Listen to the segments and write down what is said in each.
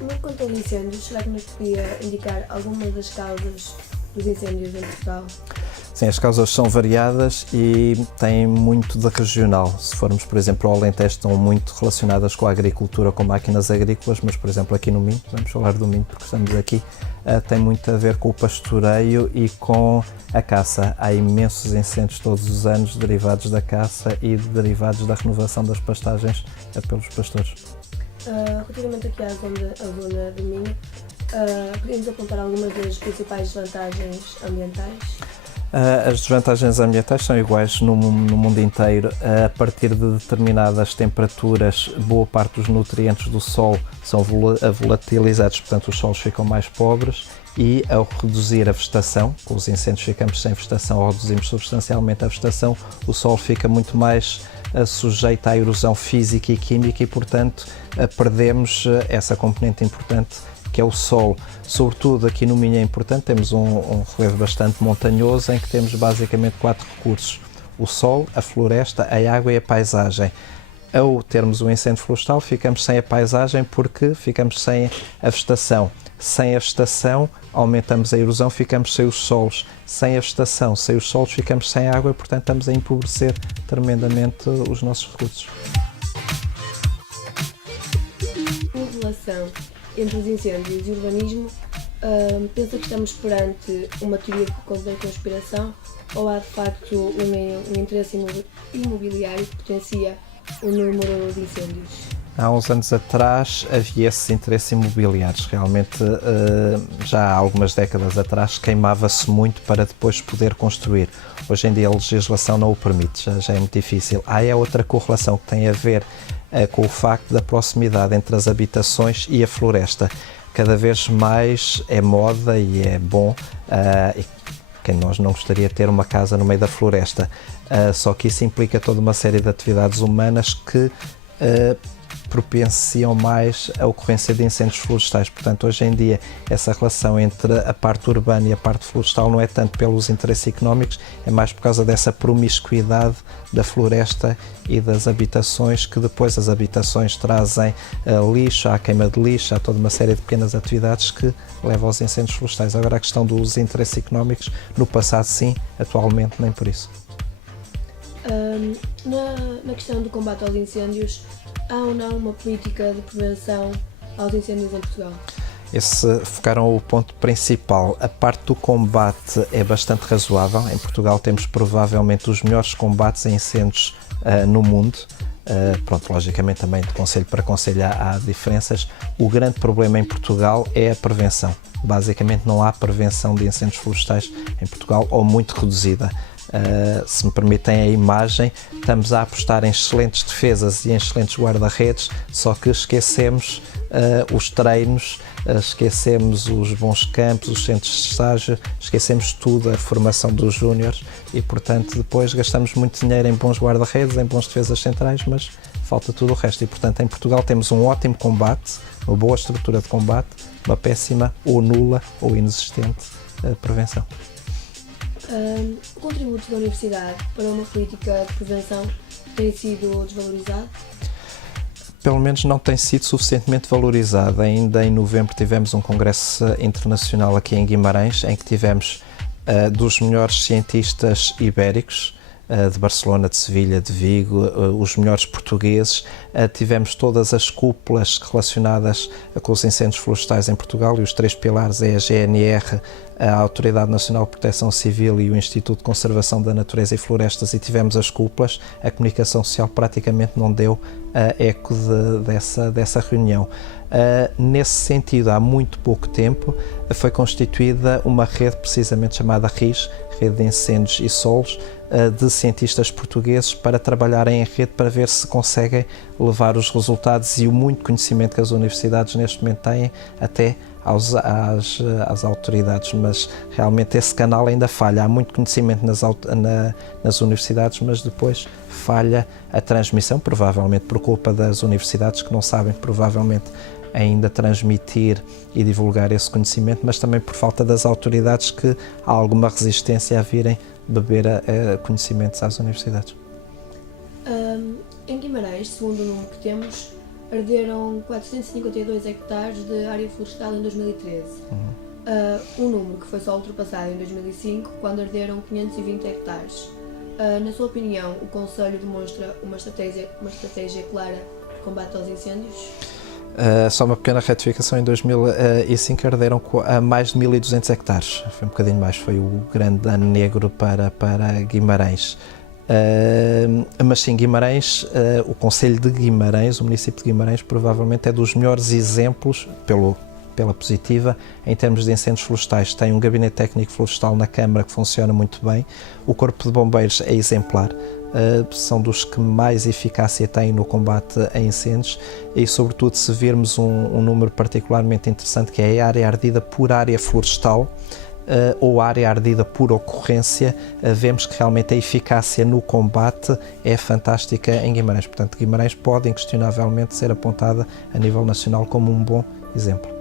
No quanto aos incêndios, será que nos podia indicar algumas das causas dos incêndios em Portugal? Sim, as causas são variadas e têm muito de regional. Se formos, por exemplo, ao Alentejo, estão muito relacionadas com a agricultura, com máquinas agrícolas, mas, por exemplo, aqui no Minho, vamos falar do Minho porque estamos aqui, tem muito a ver com o pastoreio e com a caça. Há imensos incêndios todos os anos derivados da caça e derivados da renovação das pastagens pelos pastores. Relativamente aqui à zona do Minho, podemos apontar algumas das principais vantagens ambientais? As desvantagens ambientais são iguais no mundo inteiro. A partir de determinadas temperaturas, boa parte dos nutrientes do solo são volatilizados, portanto os solos ficam mais pobres, e ao reduzir a vegetação, com os incêndios ficamos sem vegetação, ou reduzimos substancialmente a vegetação, o solo fica muito mais sujeito à erosão física e química e, portanto, perdemos essa componente importante que é o solo. Sobretudo aqui no Minho é importante, temos um relevo bastante montanhoso em que temos basicamente 4 recursos: o solo, a floresta, a água e a paisagem. Ao termos um incêndio florestal, ficamos sem a paisagem porque ficamos sem a vegetação. Sem a vegetação, aumentamos a erosão, ficamos sem os solos. Sem a vegetação, sem os solos, ficamos sem água e, portanto, estamos a empobrecer tremendamente os nossos recursos. Em relação entre os incêndios e o urbanismo, pensa que estamos perante uma teoria da conspiração ou há de facto um interesse imobiliário que potencia o número de incêndios? Há uns anos atrás havia esses interesses imobiliários. Realmente, já há algumas décadas atrás, queimava-se muito para depois poder construir. Hoje em dia a legislação não o permite, já é muito difícil. Há outra correlação que tem a ver com o facto da proximidade entre as habitações e a floresta. Cada vez mais é moda e é bom, quem de nós não gostaria de ter uma casa no meio da floresta, só que isso implica toda uma série de atividades humanas que propenciam mais a ocorrência de incêndios florestais. Portanto, hoje em dia, essa relação entre a parte urbana e a parte florestal não é tanto pelos interesses económicos, é mais por causa dessa promiscuidade da floresta e das habitações, que depois as habitações trazem lixo, há queima de lixo, há toda uma série de pequenas atividades que levam aos incêndios florestais. Agora, a questão dos interesses económicos, no passado sim, atualmente nem por isso. Na questão do combate aos incêndios, há ou não uma política de prevenção aos incêndios em Portugal? Esse focaram o ponto principal. A parte do combate é bastante razoável. Em Portugal temos provavelmente os melhores combates a incêndios no mundo. Logicamente também de concelho para concelho há diferenças. O grande problema em Portugal é a prevenção. Basicamente não há prevenção de incêndios florestais em Portugal, ou muito reduzida. Se me permitem a imagem, estamos a apostar em excelentes defesas e em excelentes guarda-redes, só que esquecemos os treinos, esquecemos os bons campos, os centros de estágio, esquecemos tudo, a formação dos júniores e, portanto, depois gastamos muito dinheiro em bons guarda-redes, em bons defesas centrais, mas falta tudo o resto. E, portanto, em Portugal temos um ótimo combate, uma boa estrutura de combate, uma péssima ou nula ou inexistente prevenção. O contributo da Universidade para uma política de prevenção tem sido desvalorizado? Pelo menos não tem sido suficientemente valorizado. Ainda em novembro tivemos um congresso internacional aqui em Guimarães, em que tivemos dos melhores cientistas ibéricos, de Barcelona, de Sevilha, de Vigo, os melhores portugueses. Tivemos todas as cúpulas relacionadas com os incêndios florestais em Portugal, e os 3 pilares é a GNR, a Autoridade Nacional de Proteção Civil e o Instituto de Conservação da Natureza e Florestas, e tivemos as cúpulas. A comunicação social praticamente não deu eco dessa reunião. Nesse sentido, há muito pouco tempo, foi constituída uma rede precisamente chamada RIS, Rede de Incêndios e Solos, de cientistas portugueses, para trabalharem em rede para ver se conseguem levar os resultados e o muito conhecimento que as universidades neste momento têm até às autoridades, mas realmente esse canal ainda falha. Há muito conhecimento nas universidades, mas depois falha a transmissão, provavelmente por culpa das universidades que não sabem provavelmente ainda transmitir e divulgar esse conhecimento, mas também por falta das autoridades, que há alguma resistência a virem beber conhecimentos às universidades. Em Guimarães, segundo o número que temos, arderam 452 hectares de área florestal em 2013. Um número que foi só ultrapassado em 2005, quando arderam 520 hectares. Na sua opinião, o Conselho demonstra uma estratégia clara de combate aos incêndios? Só uma pequena retificação, em 2005 arderam a mais de 1.200 hectares, foi um bocadinho mais, foi o grande ano negro para Guimarães. Mas sim, Guimarães, o Concelho de Guimarães, o município de Guimarães, provavelmente é dos melhores exemplos, pela positiva, em termos de incêndios florestais. Tem um gabinete técnico florestal na Câmara que funciona muito bem, o Corpo de Bombeiros é exemplar, são dos que mais eficácia têm no combate a incêndios e, sobretudo, se virmos um número particularmente interessante, que é a área ardida por área florestal, ou área ardida por ocorrência, vemos que realmente a eficácia no combate é fantástica em Guimarães. Portanto, Guimarães pode inquestionavelmente ser apontada a nível nacional como um bom exemplo.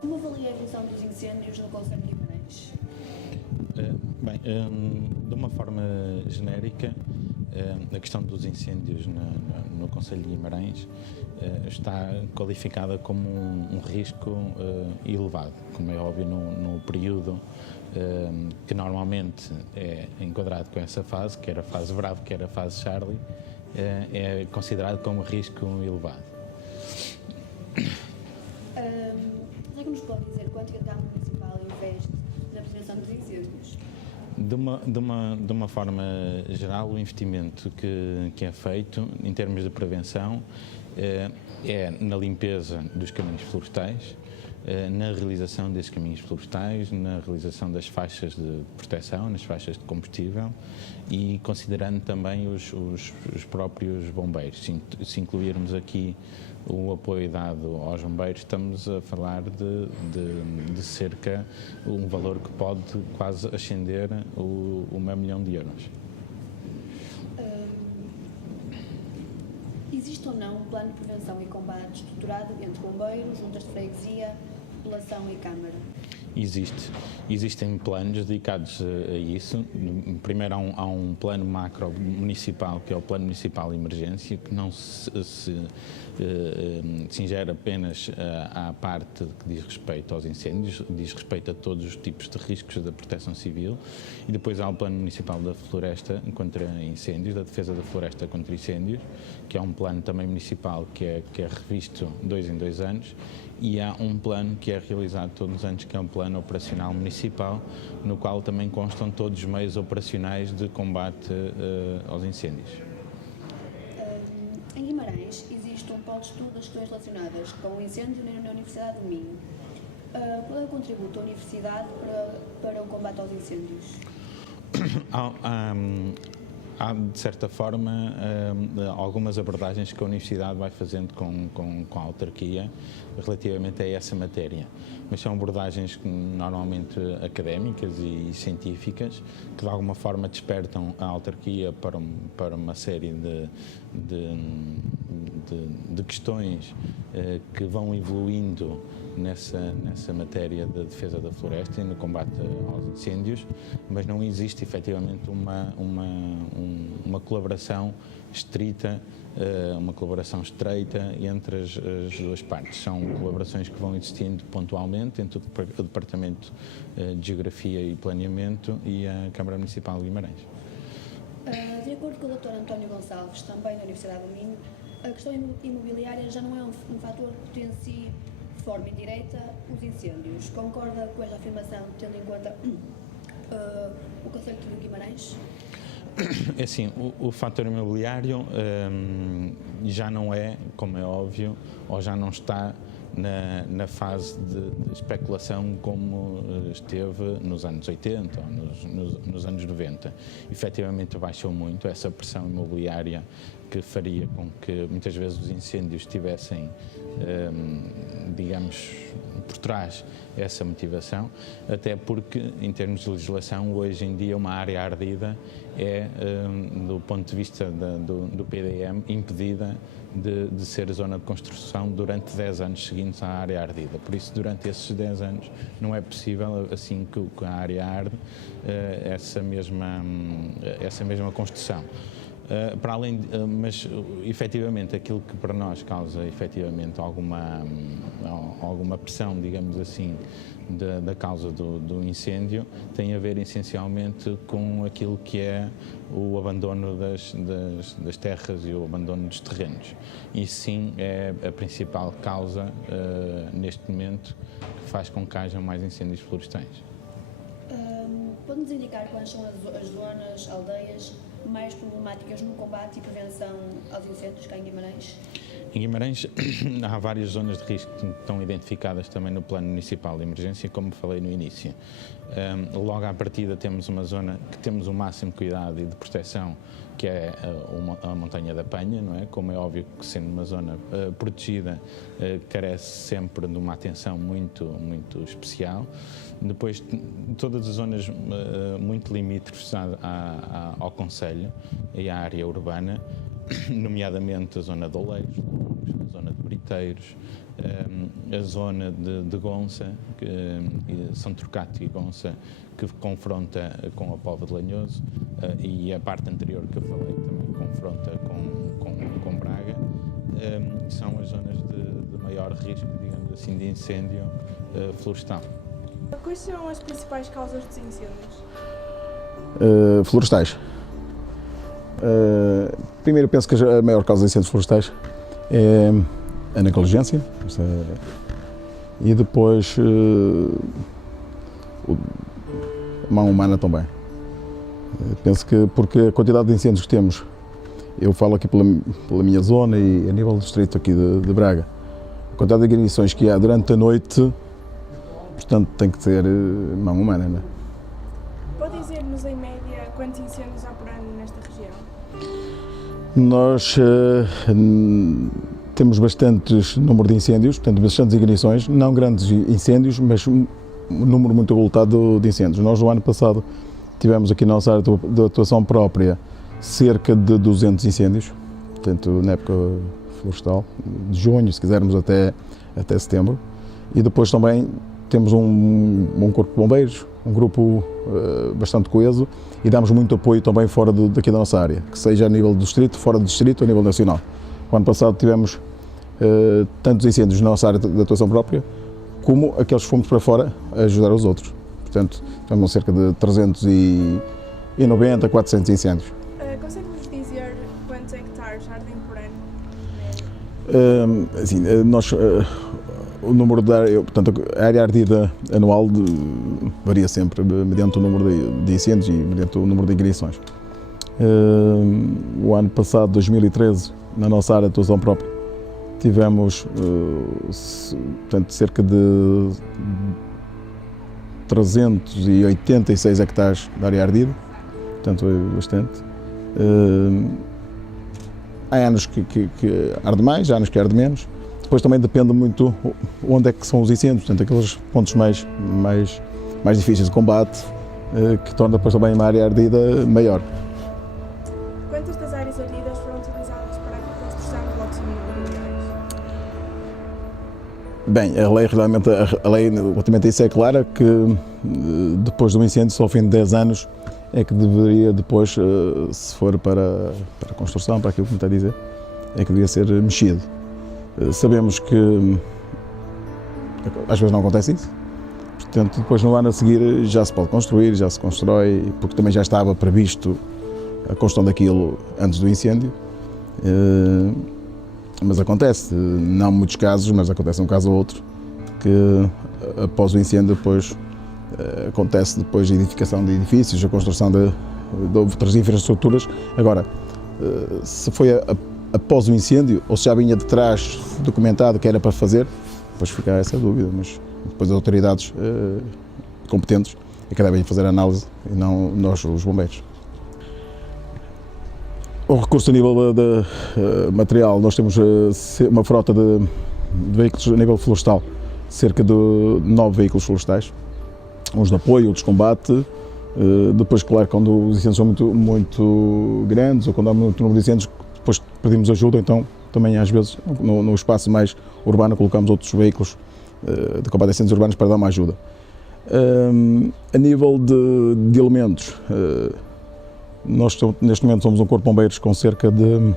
Como avalia a evolução dos incêndios no Concelho de Guimarães? Bem, de uma forma genérica, a questão dos incêndios no Concelho de Guimarães está qualificada como um risco elevado, como é óbvio no período que normalmente é enquadrado com essa fase, quer a fase Bravo, quer a fase Charlie, é considerado como risco elevado. Será que nos pode dizer quanto a Câmara Municipal investe na prevenção dos incêndios? De uma forma geral, o investimento que é feito em termos de prevenção é na limpeza dos caminhos florestais, na realização desses caminhos florestais, na realização das faixas de proteção, nas faixas de combustível e considerando também os próprios bombeiros. Se incluirmos aqui o apoio dado aos bombeiros, estamos a falar de cerca um valor que pode quase ascender o meio milhão de euros. Existe ou não um plano de prevenção e combate estruturado entre bombeiros, juntas de freguesia, população e Câmara? Existem planos dedicados a isso. Primeiro há um plano macro municipal, que é o Plano Municipal de Emergência, que não se ingere apenas à parte que diz respeito aos incêndios, diz respeito a todos os tipos de riscos da proteção civil. E depois há o Plano Municipal da Floresta contra incêndios, da defesa da floresta contra incêndios, que é um plano também municipal que é revisto 2 em 2 anos. E há um plano que é realizado todos os anos, que é um plano operacional municipal, no qual também constam todos os meios operacionais de combate aos incêndios. Em Guimarães existe um polo de estudo das questões relacionadas com o incêndio na Universidade do Minho. Qual é o contributo da Universidade para o combate aos incêndios? Há, de certa forma, algumas abordagens que a Universidade vai fazendo com a autarquia relativamente a essa matéria. Mas são abordagens normalmente académicas e científicas que, de alguma forma, despertam a autarquia para uma série de questões que vão evoluindo nessa matéria da defesa da floresta e no combate aos incêndios, mas não existe efetivamente uma colaboração estrita, uma colaboração estreita entre as duas partes. São colaborações que vão existindo pontualmente entre o Departamento de Geografia e Planeamento e a Câmara Municipal de Guimarães. De acordo com o Dr. António Gonçalves, também da Universidade do Minho, a questão imobiliária já não é um fator que potencie de forma indireta os incêndios. Concorda com esta afirmação, tendo em conta o Concelho de Guimarães? É assim, o fator imobiliário já não é, como é óbvio, ou já não está na fase de especulação como esteve nos anos 80 ou nos anos 90. Efetivamente baixou muito essa pressão imobiliária que faria com que muitas vezes os incêndios tivessem, digamos, por trás essa motivação, até porque, em termos de legislação, hoje em dia uma área ardida é, do ponto de vista do PDM, impedida de ser zona de construção durante 10 anos seguintes à área ardida. Por isso, durante esses 10 anos, não é possível, assim que a área arde, essa mesma construção. Para além, mas efetivamente aquilo que para nós causa efetivamente alguma pressão, digamos assim, da causa do incêndio tem a ver essencialmente com aquilo que é o abandono das terras e o abandono dos terrenos. Isso sim é a principal causa neste momento que faz com que haja mais incêndios florestais. Pode-nos indicar quais são as zonas, aldeias mais problemáticas no combate e prevenção aos incêndios cá em Guimarães? Em Guimarães há várias zonas de risco que estão identificadas também no Plano Municipal de Emergência, como falei no início. Logo à partida temos uma zona que temos o máximo cuidado e de proteção, que é a Montanha da Penha, não é? Como é óbvio que sendo uma zona protegida, carece sempre de uma atenção muito especial. Depois, todas as zonas muito limítrofes ao concelho e à área urbana, nomeadamente a zona de Oleiros, a zona de Briteiros, a zona de Gonça, São Turcato e Gonça, que confronta com a Póvoa de Lanhoso, e a parte anterior que eu falei também confronta com Braga, são as zonas de maior risco, digamos assim, de incêndio florestal. Quais são as principais causas dos incêndios? Florestais. Primeiro, penso que a maior causa de incêndios florestais é a negligência e depois a mão humana também. Penso que porque a quantidade de incêndios que temos, eu falo aqui pela minha zona e a nível do distrito aqui de Braga, a quantidade de ignições que há durante a noite, portanto tem que ter mão humana, não é? Pode dizer-nos em média quantos incêndios há por ano nesta região? Nós temos bastantes número de incêndios, portanto bastantes ignições, não grandes incêndios, mas um número muito avultado de incêndios. Nós no ano passado tivemos aqui na nossa área de atuação própria cerca de 200 incêndios, portanto na época florestal, de junho, se quisermos até setembro, e depois também temos um corpo de bombeiros, um grupo bastante coeso, e damos muito apoio também fora daqui da nossa área, que seja a nível do distrito, fora do distrito, a nível nacional. O ano passado tivemos tantos incêndios na nossa área de atuação própria, como aqueles que fomos para fora a ajudar os outros. Portanto, temos cerca de 390, 400 incêndios. Consegue-nos dizer quantos hectares ardem por ano? Assim, nós, o número da área, portanto, a área ardida anual varia sempre mediante o número de incêndios e mediante o número de ignições. O ano passado, 2013, na nossa área de atuação própria, tivemos portanto, cerca de 386 hectares de área ardida, portanto é bastante. Há anos que arde mais, há anos que arde menos. Depois também depende muito onde é que são os incêndios, portanto aqueles pontos mais difíceis de combate, que torna depois também uma área ardida maior. Quantas das áreas ardidas foram utilizadas para a construção de blocos imobiliários? Bem, a lei relativamente a isso é clara, que depois de um incêndio, só ao fim de 10 anos, é que deveria depois, se for para a construção, para aquilo que me está a dizer, é que deveria ser mexido. Sabemos que às vezes não acontece isso, portanto depois no ano a seguir já se pode construir, já se constrói, porque também já estava previsto a construção daquilo antes do incêndio, mas acontece, não muitos casos, mas acontece um caso ou outro, que após o incêndio depois acontece depois a edificação de edifícios, a construção de outras infraestruturas. Agora, se foi após o incêndio, ou se já vinha de trás documentado que era para fazer, depois fica essa dúvida, mas depois as autoridades competentes é que devem fazer a análise e não nós, os bombeiros. O recurso a nível de material, nós temos uma frota de veículos a nível florestal, cerca de 9 veículos florestais, uns de apoio, outros de combate. Depois, claro, quando os incêndios são muito grandes ou quando há muito número de incêndios, depois pedimos ajuda, então também às vezes no espaço mais urbano colocamos outros veículos de combate a incêndios urbanos para dar uma ajuda. A nível de elementos, Nós neste momento somos um corpo de bombeiros com cerca de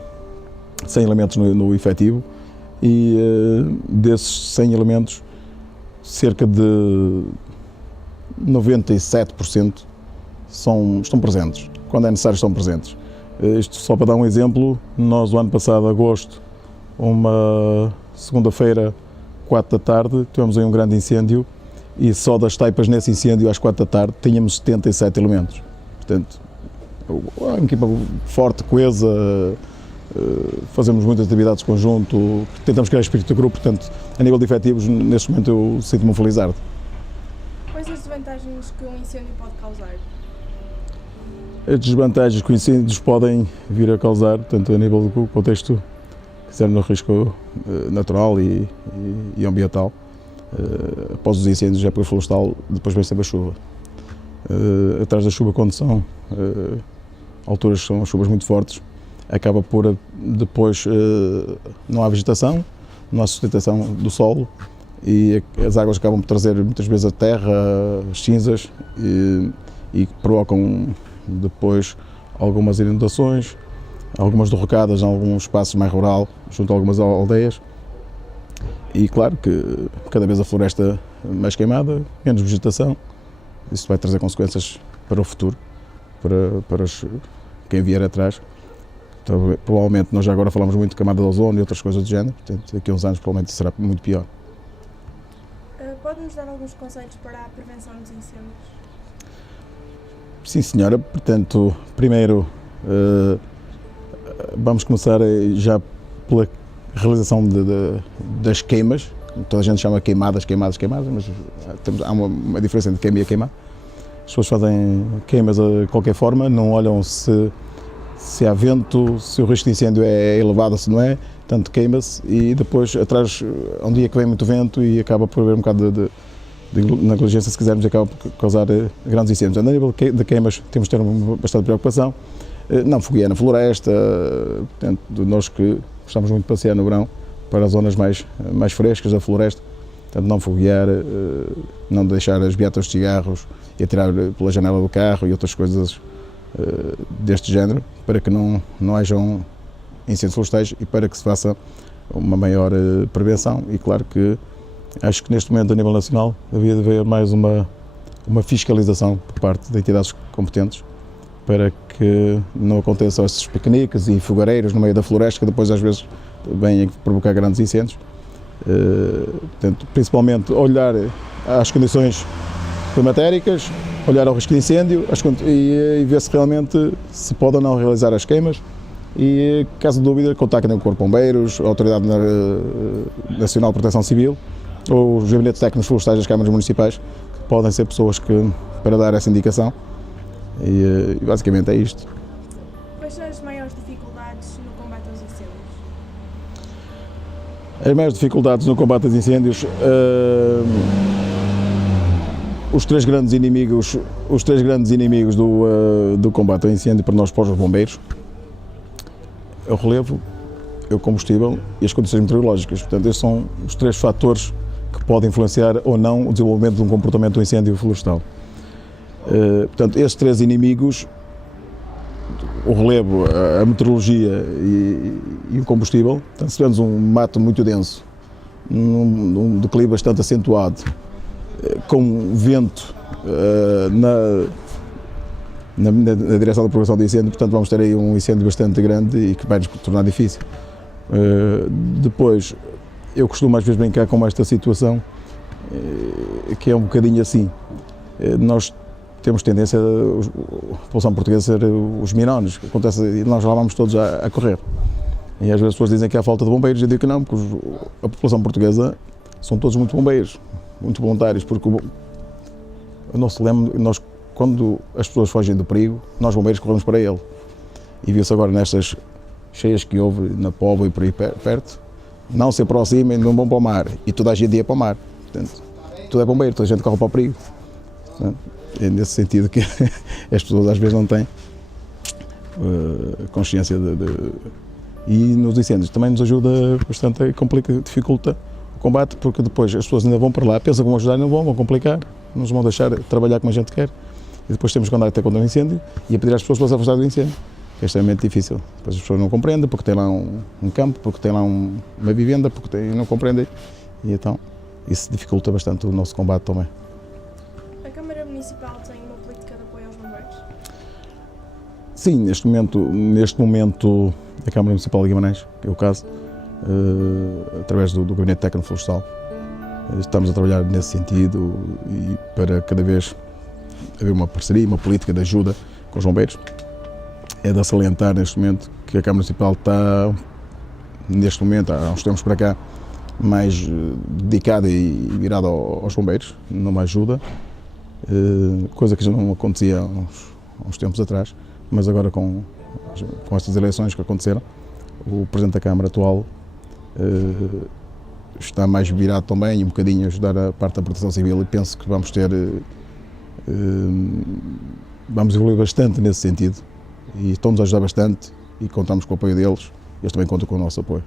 100 elementos no efetivo e desses 100 elementos, cerca de 97% estão presentes. Quando é necessário estão presentes. Isto só para dar um exemplo, nós o ano passado, agosto, uma segunda-feira, 4 da tarde, tivemos aí um grande incêndio e só das taipas nesse incêndio às 4 da tarde tínhamos 77 elementos. Portanto, uma equipa forte, coesa, fazemos muitas atividades de conjunto, tentamos criar espírito de grupo, portanto, a nível de efetivos, neste momento eu sinto-me um felizardo. Quais as desvantagens que um incêndio pode causar? As desvantagens que os incêndios podem vir a causar, tanto a nível do contexto, no risco natural e ambiental, após os incêndios, a florestal, depois vem sempre a chuva. Atrás da chuva, quando são alturas que são chuvas muito fortes, acaba por depois não há vegetação, não há sustentação do solo e as águas acabam por trazer muitas vezes a terra, as cinzas e provocam depois algumas inundações, algumas derrocadas em algum espaço mais rural, junto a algumas aldeias. E claro que cada vez a floresta mais queimada, menos vegetação, isso vai trazer consequências para o futuro, para quem vier atrás. Então, provavelmente nós já agora falamos muito de camada de ozono e outras coisas do género, portanto daqui a uns anos provavelmente será muito pior. Pode-nos dar alguns conselhos para a prevenção dos incêndios? Sim, senhora. Portanto, primeiro vamos começar já pela realização das queimas. Toda a gente chama queimadas, mas há uma diferença entre queima e queimar. As pessoas fazem queimas de qualquer forma, não olham se há vento, se o risco de incêndio é elevado, se não é, tanto queima-se e depois atrás, um dia que vem muito vento e acaba por haver um bocado de negligência, se quisermos, acaba por causar grandes incêndios. A nível de queimas temos de ter bastante preocupação, não foguear na floresta, portanto, nós que gostamos muito de passear no verão para as zonas mais frescas da floresta, portanto, não foguear, não deixar as beatas de cigarros e atirar pela janela do carro e outras coisas deste género, para que não hajam incêndios florestais e para que se faça uma maior prevenção. E claro que acho que neste momento a nível nacional devia haver mais uma fiscalização por parte de entidades competentes para que não aconteçam esses piqueniques e fogareiros no meio da floresta que depois às vezes vêm a provocar grandes incêndios. Portanto, principalmente olhar às condições climatéricas, olhar ao risco de incêndio e ver se realmente se pode ou não realizar as queimas e, caso de dúvida, contactem o Corpo de Bombeiros, a Autoridade Nacional de Proteção Civil ou os gabinetes técnicos florestais das câmaras municipais, que podem ser pessoas para dar essa indicação e basicamente é isto. Quais são as maiores dificuldades no combate aos incêndios? As maiores dificuldades no combate aos incêndios, os três grandes inimigos do combate ao incêndio para nós, para os bombeiros, é o relevo, é o combustível e as condições meteorológicas. Portanto, estes são os três fatores que podem influenciar ou não o desenvolvimento de um comportamento do incêndio florestal. Portanto, estes três inimigos, o relevo, a meteorologia e o combustível, portanto, se tivermos um mato muito denso, num declive bastante acentuado, com vento na direção da propagação do incêndio, portanto vamos ter aí um incêndio bastante grande e que vai nos tornar difícil. Depois, eu costumo às vezes brincar com esta situação, que é um bocadinho assim. Nós temos tendência, a população portuguesa, a ser os minónios, que acontece, e nós lá vamos todos a correr. E às vezes as pessoas dizem que há falta de bombeiros, eu digo que não, porque a população portuguesa são todos muito bombeiros, muito voluntários, porque o nosso lema, quando as pessoas fogem do perigo, nós bombeiros corremos para ele. E viu-se agora nestas cheias que houve na Póvoa e por aí perto, não se aproximem, não vão para o mar, e toda a gente ia para o mar. Portanto, tudo é bombeiro, toda a gente corre para o perigo. Portanto, é nesse sentido que as pessoas às vezes não têm consciência E nos incêndios também nos ajuda bastante, dificulta o combate, porque depois as pessoas ainda vão para lá, pensam que vão ajudar e não vão complicar, não nos vão deixar trabalhar como a gente quer. e depois temos que andar até contra um incêndio e a pedir às pessoas para se afastar do incêndio, que é extremamente difícil. Depois as pessoas não compreendem porque tem lá um campo, porque tem lá uma vivenda, não compreendem, e então isso dificulta bastante o nosso combate também. A Câmara Municipal tem uma política de apoio aos bombeiros? Sim, neste momento a Câmara Municipal de Guimarães, que é o caso, através do Gabinete Técnico Florestal, estamos a trabalhar nesse sentido e para cada vez haver uma parceria, uma política de ajuda com os bombeiros. É de salientar neste momento que a Câmara Municipal está, neste momento, há uns tempos para cá, mais dedicada e virada aos bombeiros, numa ajuda, coisa que já não acontecia há uns tempos atrás, mas agora com estas eleições que aconteceram, o Presidente da Câmara atual está mais virado também e um bocadinho a ajudar a parte da proteção civil e penso que vamos evoluir bastante nesse sentido e estão-nos a ajudar bastante e contamos com o apoio deles e eles também contam com o nosso apoio.